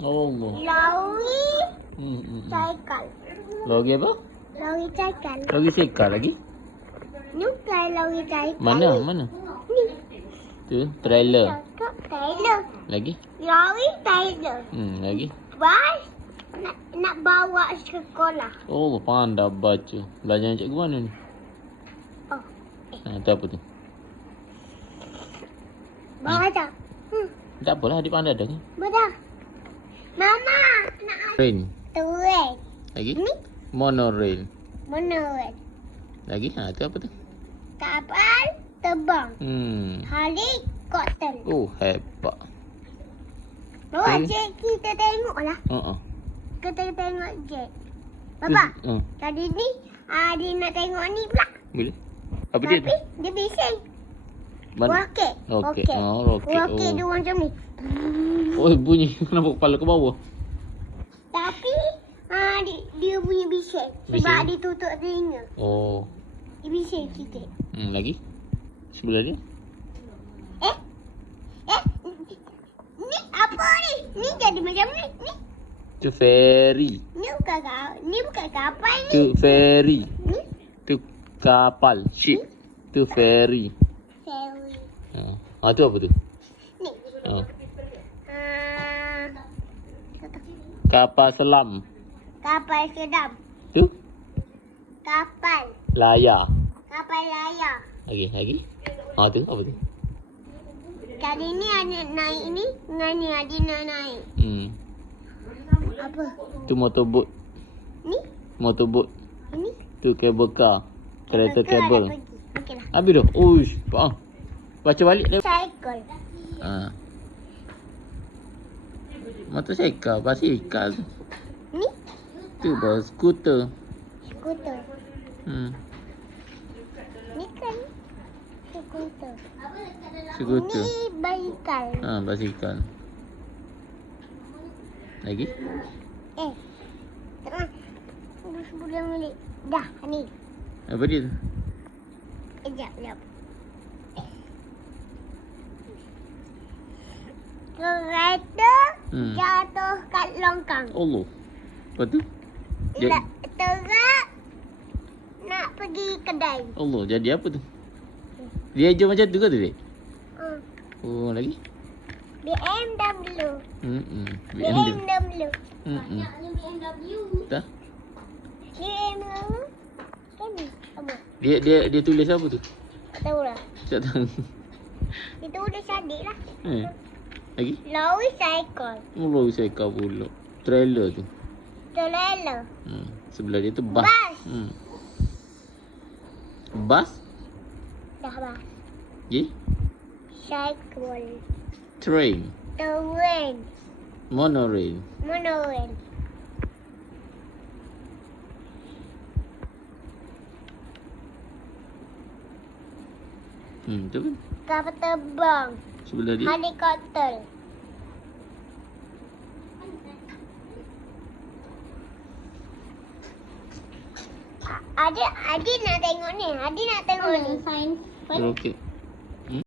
Allah. Lori cycle. Lori apa? Lori cycle. Lori cycle lagi? Ni bukan lori cycle. Mana? Mana? Ni. Tu, trailer. Cakap trailer. Lagi? Lori trailer. Lagi? Bas nak bawa sekolah. Oh, pandai baca. Belajar cikgu mana ni? Oh. Tu apa tu? Baca. Tak apalah, adik pandai dah kan? Baca. Mama nak Train. train. Lagi? Ni Monorail. monorail. Lagi? Tu apa tu? Kapal terbang. Helikopter. Oh, hebat. Bawa Train. jet kita tengok lah. Kita tengok jet. Bapa, tadi ni dia nak tengok ni pula. Boleh? Apa dia tu? Tapi dia bising. Roket. Roket. Roket. Roket dia macam ni. Oh, bunyi. Kenapa kepala ke bawah? Tapi dia punya bising. Sebab Bising? dia tutup telinga. Oh. Dia bising sikit. Lagi? Sebelah dia? Ni apa ni? Ni jadi macam ni. Ni. Tu ferry. Ni bukan kapal ni. Tu ferry. Ni Tu kapal. Ship. Tu ferry. ferry. Tu apa tu? Ni. Kapal selam. Kapal sedap. Tu? Kapal. Layar. Kapal layar. Lagi? Tu apa tu? Kali ni ada naik ni. Dengan ni ada nak naik. Apa? Tu motorboat. Ni? Motorboat. Ini? Tu cable car. Kereta kabel. Okeylah. Habis dah. Uish. Baca balik dia. Cycle. Motosikal. Basikal. Ni? Tu baru skuter. Skuter. Hmm. Ni kan skuter. Skuter. Ni basikal. Basikal. Lagi? Tengah. Sebelum balik. Dah, ni. Apa dia tu? Sekejap. Kereta jatuh kat longkang. Allah. Lepas tu? Terap nak pergi kedai. Allah, jadi apa tu? Dia je macam tu ke tu, Dek? Oh, lagi? BMW. BMW. Tak? BMW. Kan ni? Apa? Dia tulis apa tu? Tak tahu lah. Tak tahu. Itu udah sadik lah. Lagi? Lori cycle. Allah, cycle pula. Trailer tu. Trailer. Sebelah dia tu bus. Bus. Bus? Dah bas. Cycle. Train. Train. Monorail. Monorail. Tu kan? Kapal terbang. Sebelah dia. Helikopter. Adik nak tengok ni. Adik nak tengok ni. Roket.